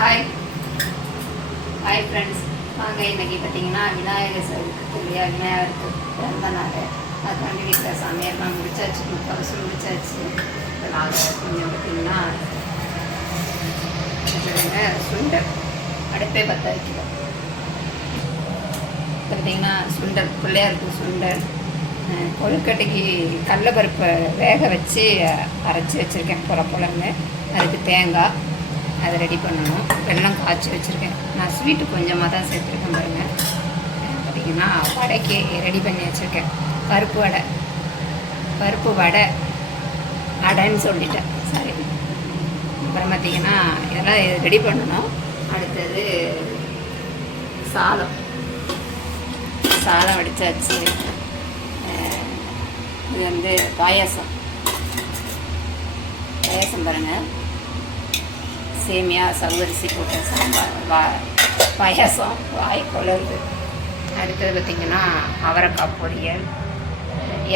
Hi hi friends. வாங்க இன்றைக்கி பார்த்தீங்கன்னா விநாயகர் சதுர்த்தி இல்லையா, விநாயகருக்கு பிறந்த நாள். அதுக்காண்டி வீட்டில் சமையல்லாம் முடிச்சாச்சு, முக்கால்வாசி முடிச்சாச்சு. இதனால் கொஞ்சம் பார்த்திங்கன்னா சுண்டல் அடுப்பே பற்ற வைக்கிறோம். பார்த்திங்கன்னா சுண்டல் பிள்ளையாருக்கு சுண்டல், கொழுக்கட்டைக்கு கடலைப்பருப்பை வேக வச்சு அரைச்சி வச்சுருக்கேன் பொலன்னு. அதுக்கு தேங்காய் அதை ரெடி பண்ணணும். வெல்லம் காய்ச்சி வச்சுருக்கேன். நான் ஸ்வீட்டு கொஞ்சமாக தான் சேர்த்துருக்கேன் பாருங்கள். பார்த்திங்கன்னா வடைக்கு ரெடி பண்ணி வச்சுருக்கேன். பருப்பு வடை அடைன்னு சொல்லிட்டேன், சாரி. அப்புறம் பார்த்திங்கன்னா இதெல்லாம் ரெடி பண்ணணும். அடுத்தது சாதம் வடித்தாச்சு. இது வந்து பாயாசம் பாருங்கள். சேமியா சவுரிசி போட்ட சாம்பார் பாயாசம் வாய் குளருது. அடுத்தது பார்த்திங்கன்னா அவரைக்காய் பொரியல்.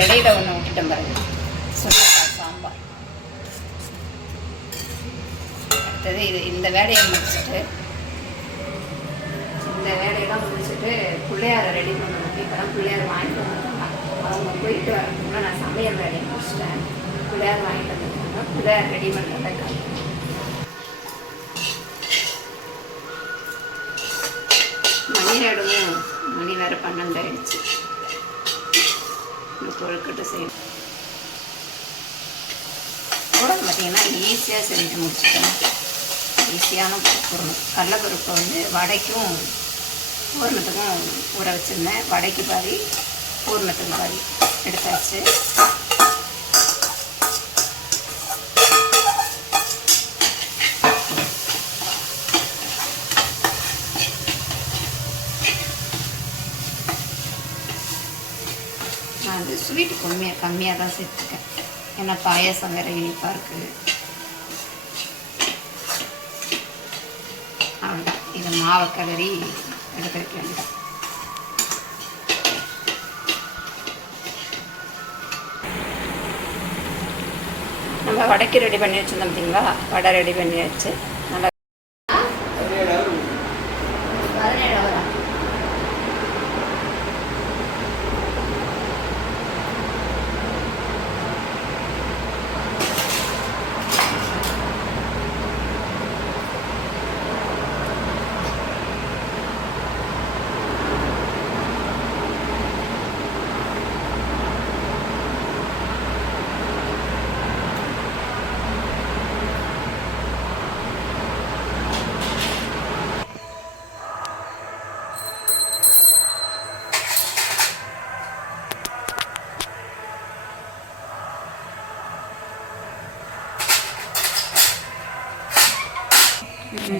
இடையில ஒன்று விட்டுட்டேன் பாருங்கள், சுண்டக்காய் சாம்பார். அடுத்தது இந்த வேலையை முடிச்சுட்டு பிள்ளையாரை ரெடி பண்ணணும். இப்போ தான் பிள்ளையார் வாங்கிட்டு வந்துருக்காங்க. அவங்க போயிட்டு வரதுக்குள்ள நான் சமையல் வேலையை முடிச்சிட்டேன். பிள்ளையார் வாங்கிட்டு வந்துருக்காங்க. பிள்ளையார் ரெடி பண்ணுறதை மணி வேறு 12 ஆயிடுச்சு. கொழுக்கட்டை செய்யணும். கூட பார்த்திங்கன்னா ஈஸியாக செஞ்சு முடிச்சுட்டேன். ஈஸியான பொருள். கடலைப்பருப்பை வந்து வடைக்கும் பூர்ணத்துக்கும் ஊற வச்சுருந்தேன். வடைக்கு பாதி பூர்ணத்துக்கு பாதி எடுத்தாச்சு. நான் வந்து ஸ்வீட்டு கம்மியாக தான் சேர்த்துருக்கேன். ஏன்னா பாயாசம் வேறு இனிப்பாக இருக்குது. அவ்வளோதான். இதை மாவை கிளறி எடுத்து வைக்க வேண்டாம். நம்ம வடைக்கு ரெடி பண்ணி வச்சுருந்தோம் பார்த்தீங்களா, வடை ரெடி பண்ணியாச்சு. நல்லா 17 ஹவரா?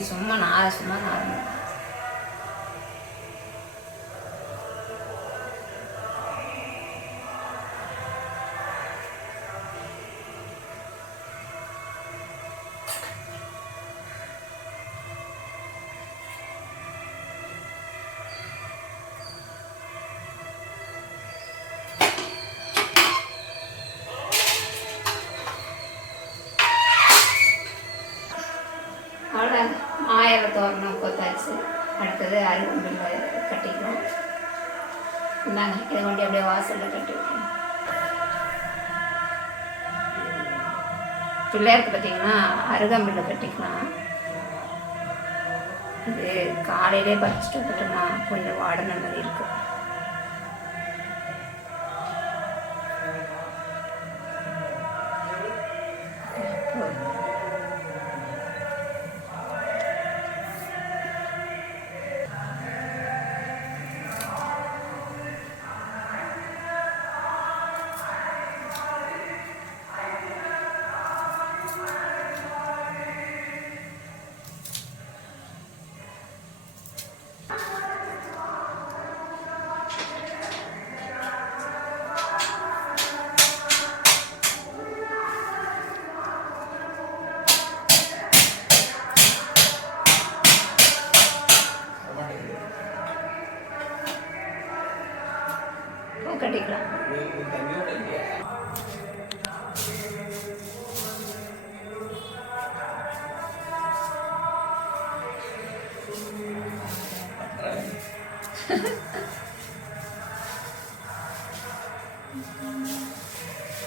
சும்மா நார்மல். மாயலை தோரணம் கொத்தாச்சு. அடுத்தது அருகம்பில் கட்டிக்கிறோம். இந்தாங்க, இதை கொண்டு அப்படியே வாசலில் கட்டி வைக்கணும். பிள்ளையாருக்கு பார்த்திங்கன்னா அருகம்பில் கட்டிக்கலாம். இது காலையிலே பறிச்சுட்டு வந்துட்டோம்னா கொஞ்சம் வாடின மாதிரி இருக்குது.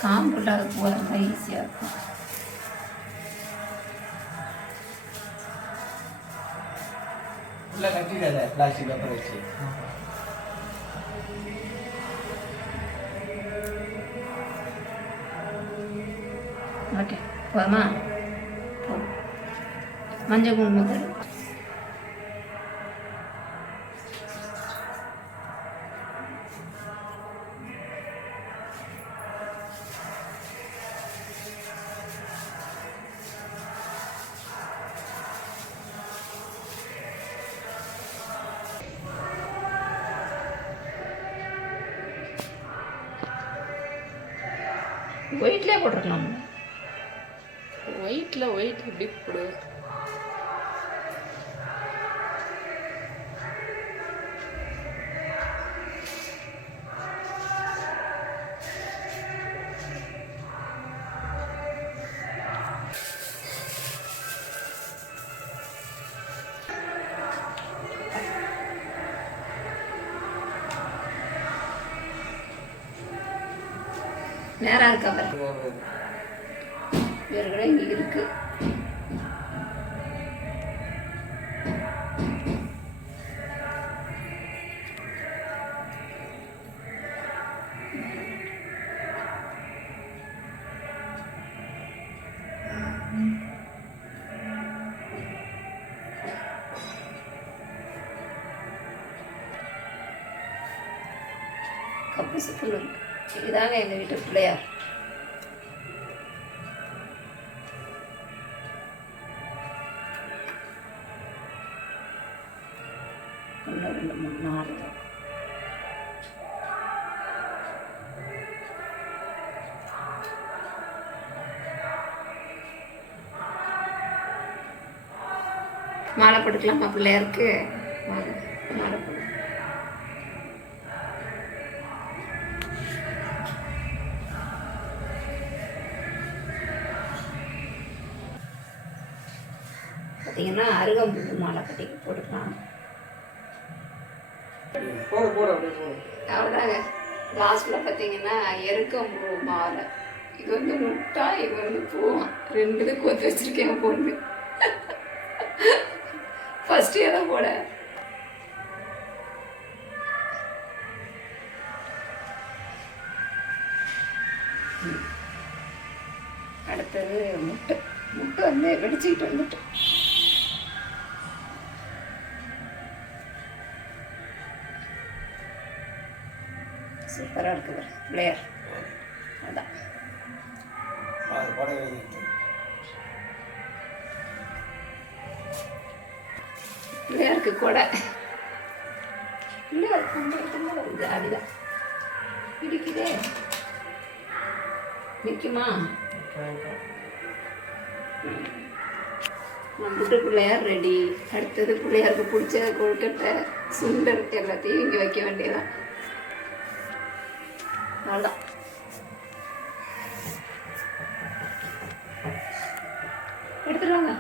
காம்புள்ள அது போகிறதா ஈஸியாக இருக்கும். உள்ள கட்டிடாத பிளாஸ்டிக் பேப்பர் வச்சு. ஓகே போதுமா? மஞ்சள் குங்குமத்தூள் ஒயிட்லேயே போட்டிருக்கலாம். ஒயிட் எப்படி போடு? நேராக இருக்கா பாரு. வேறு கடை இங்கே இருக்கு. கப்பு சிக்கல் இருக்கு. இதுதாங்க எங்கள் வீட்டு பிள்ளையார். ஒன்று 2 3 4 மாலை போட்டுக்கலாமா பிள்ளையாருக்கு? வாங்க மாலை போடு. பார்த்தீங்கன்னா அருகம்புல் மாலை கட்டி போட்டுக்கலாம். அவ்வளோதாங்க. லாஸ்ட்டில் பார்த்தீங்கன்னா எருக்கம்பூ மாலை. இது வந்து முட்டா, இது வந்து பூவம். 2 இது கொத்து வச்சுருக்கேன் பொண்ணு. ஃபஸ்ட்டு எதை போட அடுத்தது முட்டை. முட்டை வந்து வெடிச்சுக்கிட்டு வந்துட்டு சூப்பராக இருக்குது பிளேயர். அதான் பிள்ளையாருக்கு கூட பிள்ளையாருக்கு ஜாலிதான் பிடிக்குதே. நிற்குமா? நம்மகிட்ட பிள்ளையார் ரெடி. அடுத்தது பிள்ளையாருக்கு பிடிச்ச கொழுக்கட்டை, சுண்டல் எல்லாத்தையும் இங்கே வைக்க வேண்டியதான். அவ்வளோதான். எடுத்துருவாங்க.